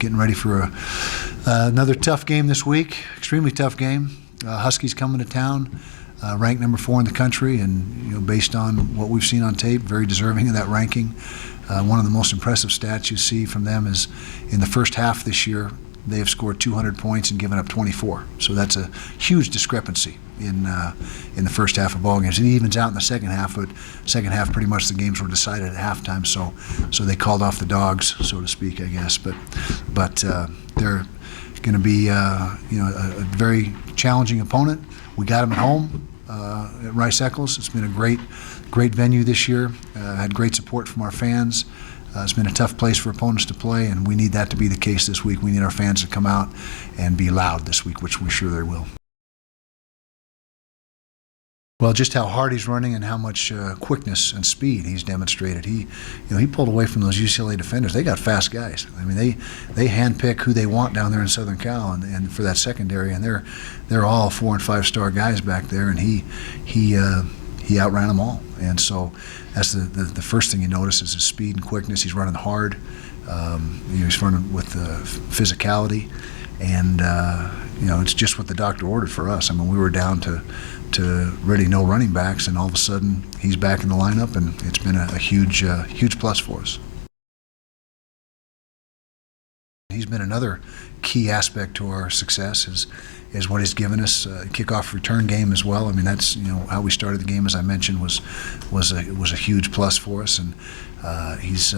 getting ready for another tough game this week, extremely tough game. Huskies coming to town, ranked number 4 in the country, and based on what we've seen on tape, very deserving of that ranking. One of the most impressive stats you see from them is in the first half this year, they have scored 200 points and given up 24. So that's a huge discrepancy in the first half of ball games. It evens out in the second half, but second half pretty much the games were decided at halftime. So they called off the dogs, so to speak, I guess. But they're going to be a very challenging opponent. We got them at home at Rice Eccles. It's been a great venue this year. Had great support from our fans. It's been a tough place for opponents to play, and we need that to be the case this week. We need our fans to come out and be loud this week, which we're sure they will. Well, just how hard he's running and how much quickness and speed he's demonstrated. He pulled away from those UCLA defenders. They got fast guys. I mean, they handpick who they want down there in Southern Cal, and for that secondary, and they're all 4- and 5-star guys back there, and he outran them all. And so that's the first thing you notice is his speed and quickness. He's running hard. He's running with physicality, and it's just what the doctor ordered for us. I mean, we were down to really no running backs, and all of a sudden he's back in the lineup, and it's been a huge plus for us. He's been another key aspect to our success is what he's given us. Kickoff return game as well. I mean, that's how we started the game, as I mentioned, was a huge plus for us, and he's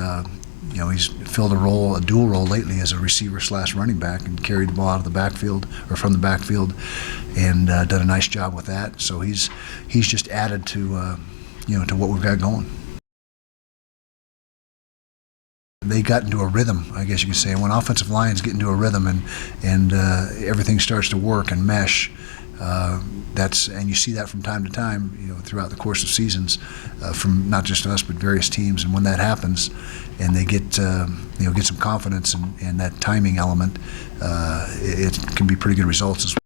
filled a dual role lately as a receiver / running back, and carried the ball out of the backfield or from the backfield, and done a nice job with that. So he's just added to to what we've got going. They got into a rhythm, I guess you could say. When offensive lines get into a rhythm and everything starts to work and mesh, and you see that from time to time, throughout the course of seasons, from not just us but various teams. And when that happens, and they get some confidence and that timing element, it can be pretty good results as well.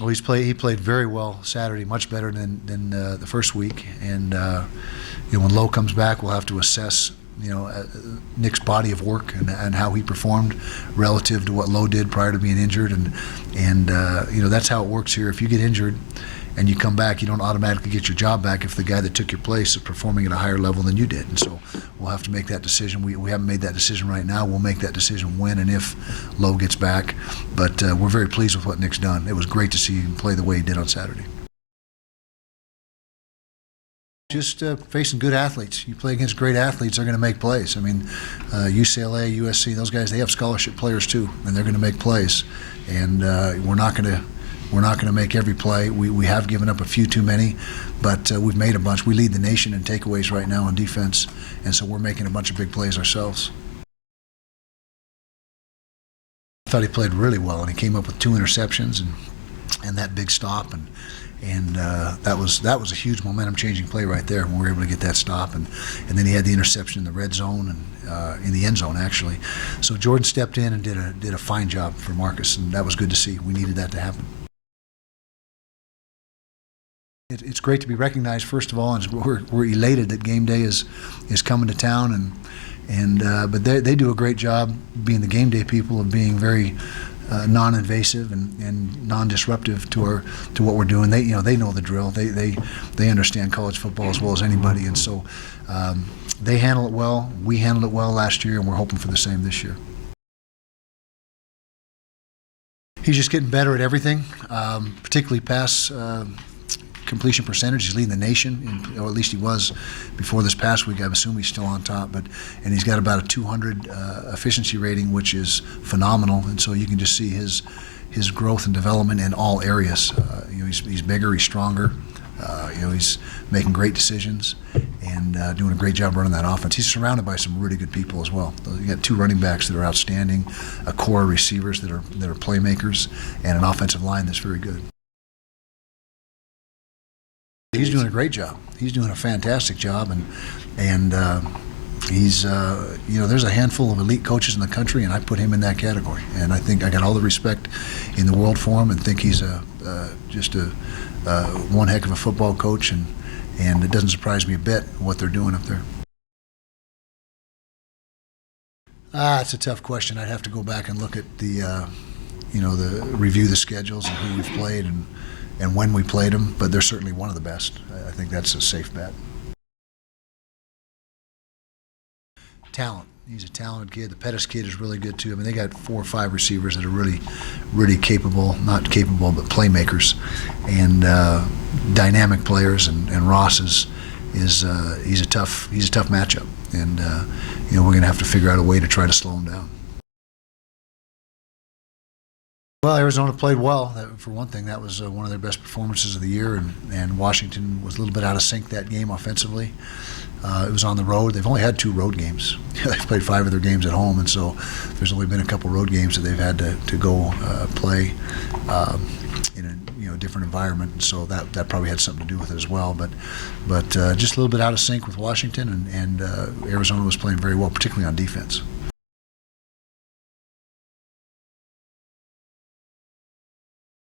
Well, he played very well Saturday, much better than the first week. And when Lowe comes back, we'll have to assess Nick's body of work and how he performed relative to what Lowe did prior to being injured. And that's how it works here. If you get injured and you come back, you don't automatically get your job back if the guy that took your place is performing at a higher level than you did. And so we'll have to make that decision. We haven't made that decision right now. We'll make that decision when and if Lowe gets back. But we're very pleased with what Nick's done. It was great to see him play the way he did on Saturday. Just facing good athletes. You play against great athletes, they're going to make plays. I mean, UCLA, USC, those guys, they have scholarship players too, and they're going to make plays. And we're not going to make every play. We have given up a few too many, but we've made a bunch. We lead the nation in takeaways right now on defense, and so we're making a bunch of big plays ourselves. I thought he played really well, and he came up with 2 interceptions and that big stop, and that was a huge momentum-changing play right there when we were able to get that stop, and then he had the interception in the red zone and in the end zone actually. So Jordan stepped in and did a fine job for Marcus, and that was good to see. We needed that to happen. It's great to be recognized, first of all, and we're elated that game day is coming to town, but they do a great job being the game day people of being very non-invasive and non-disruptive to what we're doing. They know the drill. They understand college football as well as anybody, and so they handle it well. We handled it well last year, and we're hoping for the same this year. He's just getting better at everything, particularly pass completion percentage. He's leading the nation, or at least he was before this past week. I assume he's still on top, and he's got about a 200 efficiency rating, which is phenomenal. And so you can just see his growth and development in all areas. He's bigger, he's stronger. He's making great decisions and doing a great job running that offense. He's surrounded by some really good people as well. You got 2 running backs that are outstanding, a core of receivers that are playmakers, and an offensive line that's very good. He's doing a great job. He's doing a fantastic job, and he's there's a handful of elite coaches in the country, and I put him in that category. And I think I got all the respect in the world for him, and think he's just one heck of a football coach, and it doesn't surprise me a bit what they're doing up there. It's a tough question. I'd have to go back and look at the review the schedules and who we've played and when we played them. But they're certainly one of the best. I think that's a safe bet. Talent. He's a talented kid. The Pettis kid is really good too. I mean, they got 4 or 5 receivers that are really, really capable, not capable, but playmakers, and dynamic players. And Ross is he's a tough matchup, and we're going to have to figure out a way to try to slow him down. Well, Arizona played well. For one thing, that was one of their best performances of the year, and Washington was a little bit out of sync that game offensively. It was on the road. They've only had 2 road games. They've played 5 of their games at home, and so there's only been a couple road games that they've had to go play in a different environment, and so that probably had something to do with it as well. But just a little bit out of sync with Washington, and Arizona was playing very well, particularly on defense.